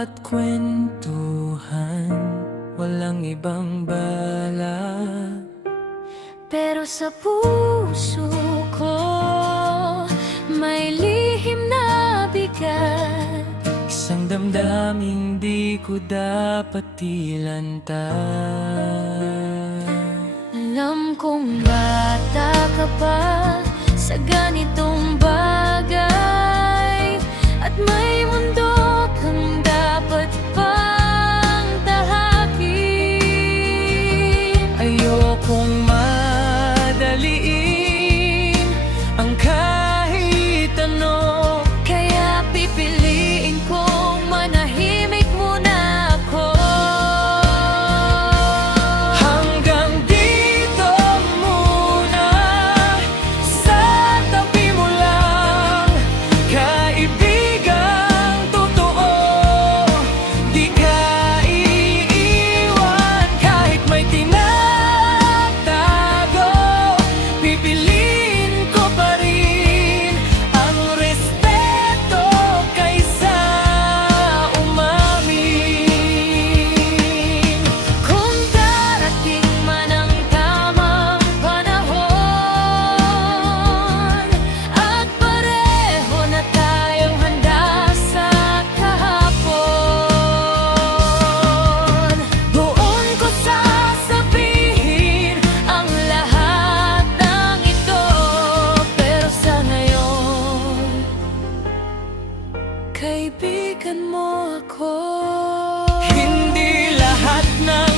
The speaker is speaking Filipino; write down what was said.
at kwentuhan, walang ibang bala. Pero sa puso ko may lihim na bigat, Isang damdaming di ko dapat ilantad. alam kong bata ka pa sa ganitong bagay, at may mundo kang dapat pang tahakin. Ayokong madaliin ang kahit ano, Kaya pipiliin kong manahimik muna ako. hanggang dito muna. Sa tabi mo lang, kaibigang totoo. Di ka iiwan kahit may tinatago. Pipiliin ko pa rin ang respeto kaysa umamin. Kung darating man ang tamang panahon, at pareho na tayong handa sa kahapon, doon ko sasabihin ang lahat ng ito. Pero sa ngayon, Kaibigan mo ako. Hindi lahat ng